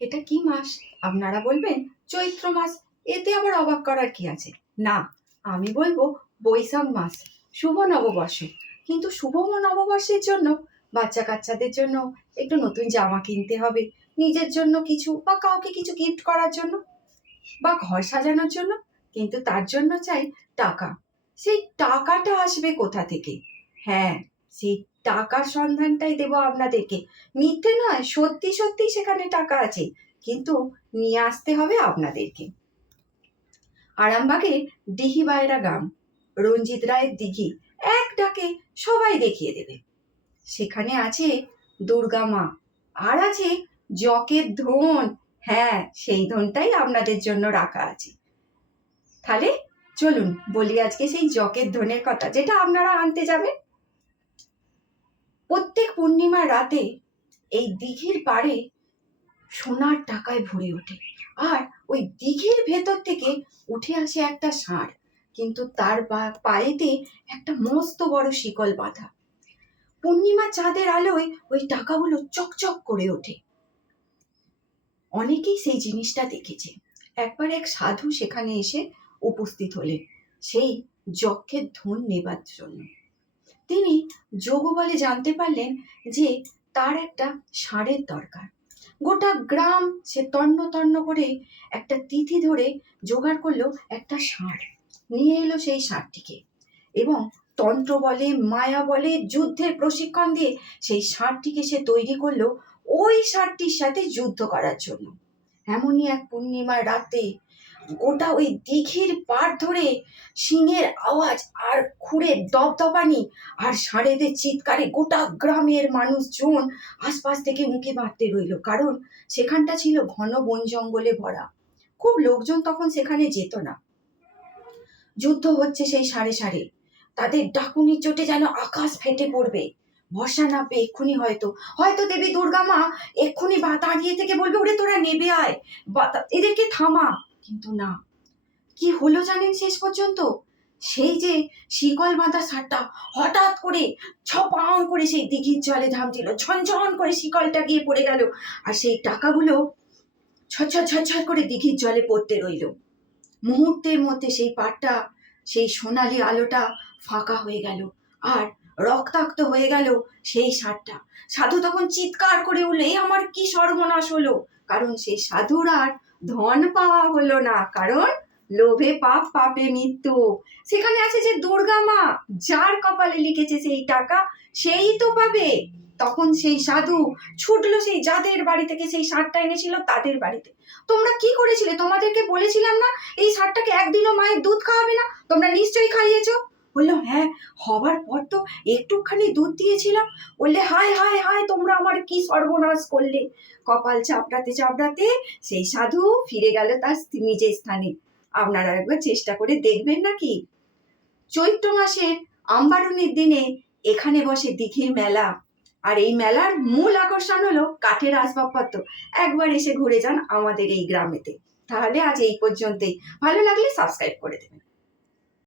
এটা কি মাস? আপনারা বলবেন চৈত্র মাস। এতে আবার অবাক করার কি আছে? না, আমি বলবো বৈশাখ মাস, শুভ নববর্ষ। কিন্তু শুভ নববর্ষের জন্য বাচ্চা কাচ্চাদের জন্য একটু নতুন জামা কিনতে হবে, নিজের জন্য কিছু বা কাউকে কিছু গিফট করার জন্য বা ঘর সাজানোর জন্য। কিন্তু তার জন্য চাই টাকা। সেই টাকাটা আসবে কোথা থেকে? হ্যাঁ, সেই টাকার সন্ধানটাই দেবো আপনাদেরকে। মিথ্যে নয়, সত্যি সত্যি সেখানে টাকা আছে, কিন্তু নিয়ে আসতে হবে আপনাদেরকে। আরামবাগের দিঘিবায়রা গ্রাম, রঞ্জিত রায়ের দিঘি, এক ডাকে সবাই দেখিয়ে দেবে। সেখানে আছে দুর্গা মা, আর আছে জকের ধন। হ্যাঁ, সেই ধনটাই আপনাদের জন্য রাখা আছে। তাহলে চলুন বলি আজকে সেই জকের ধনের কথা, যেটা আপনারা আনতে যাবেন। প্রত্যেক পূর্ণিমার রাতে এই দিঘির পাড়ে সোনার টাকায় ভরে ওঠে, আর ওই দিঘির ভেতর থেকে উঠে আসে একটা ষাঁড়, কিন্তু তার পায়েতে একটা মস্ত বড় শিকল বাঁধা। পূর্ণিমা চাঁদের আলোয় ওই টাকাগুলো চকচক করে ওঠে। অনেকেই সেই জিনিসটা দেখেছে। একবার এক সাধু সেখানে এসে উপস্থিত হলেন সেই যক্ষের ধন নেবার জন্য। তিনি যোগ বলে জানতে পারলেন যে তার একটা ষাঁড়ের দরকার। গোটা গ্রাম সে তন্ন তন্ন করে একটা তিথি ধরে জোগাড় করলো একটা ষাঁড়, নিয়ে এলো সেই ষাঁড়টিকে, এবং তন্ত্র বলে মায়া বলে যুদ্ধের প্রশিক্ষণ দিয়ে সেই ষাঁড়টিকে সে তৈরি করলো ওই ষাঁড়টির সাথে যুদ্ধ করার জন্য। এমনই এক পূর্ণিমার রাতে গোটা ওই দিঘির পাড় ধরে সিংহের আওয়াজ আর খুঁড়ের দপদপানি আর ষাঁড়েদের চিৎকারে গোটা গ্রামের মানুষজন আশপাশ থেকে উঁকি মারতে রইল, কারণ সেখানটা ছিল ঘন বন জঙ্গলে ভরা। খুব লোকজন তখন সেখানে যেত না। যুদ্ধ হচ্ছে সেই সাড়ে সাড়ে, তাদের ডাকুনির চোটে যেন আকাশ ফেটে পড়বে। ভরসা না পেয়ে এক্ষুনি হয়তো হয়তো দেবী দুর্গা মা এক্ষুনি দাঁড়িয়ে থেকে বলবে, ওরে তোরা নেবে আয়, এদেরকে থামা। কিন্তু না, কি হলো জানেন শেষ পর্যন্ত? সেই যে শিকল বাঁধা ষাঁড়টা হঠাৎ করে ছপাং করে সেই দিঘির জলে ঝাঁপ দিল, ঝনঝন করে শিকলটা গিয়ে পড়ে গেল, আর সেই টাকাগুলো ছছর ছছর করে দিঘির জলে পড়তে রইল। মুহূর্তের মধ্যে সেই পাড়টা, সেই সোনালি আলোটা ফাঁকা হয়ে গেল, আর রক্তাক্ত হয়ে গেল সেই ষাঁড়টা। সাধু তখন চিৎকার করে উঠল, এ আমার কি সর্বনাশ হলো! কারণ সেই সাধুর আর ধন পাওয়া হলো না, কারণ লোভে পাপ, পাপে মৃত্যু। সেখানে আছে যে দুর্গা মা, যার কপালে লিখেছে সেই টাকা সেই তো পাবে। তখন সেই সাধু ছুটলো সেই যাদের বাড়ি থেকে সেই ষাঁড়টা এনেছিল তাদের বাড়িতে। তোমরা কি করেছিলে? তোমাদেরকে বলেছিলাম না এই ষাঁড়টাকে একদিনও মায়ের দুধ খাওয়াবে না? তোমরা নিশ্চয়ই খাইয়েছো। বললো, হ্যাঁ, হবার পর তো একটুখানি দুধ দিয়েছিলাম। বললে, হায় হায় হায়, তোমরা আমার কি সর্বনাশ করলে! কপাল চাপড়াতে চাপড়াতে সেই সাধু ফিরে গেল তার নিজের স্থানে। আপনারা একবার চেষ্টা করে দেখবেন নাকি? চৈত্র মাসের আমবারুনির দিনে এখানে বসে দিঘির মেলা, আর এই মেলার মূল আকর্ষণ হলো কাঠের আসবাবপত্র। একবার এসে ঘুরে যান আমাদের এই গ্রামেতে। তাহলে আজ এই পর্যন্তই। ভালো লাগলে সাবস্ক্রাইব করে দেবেন।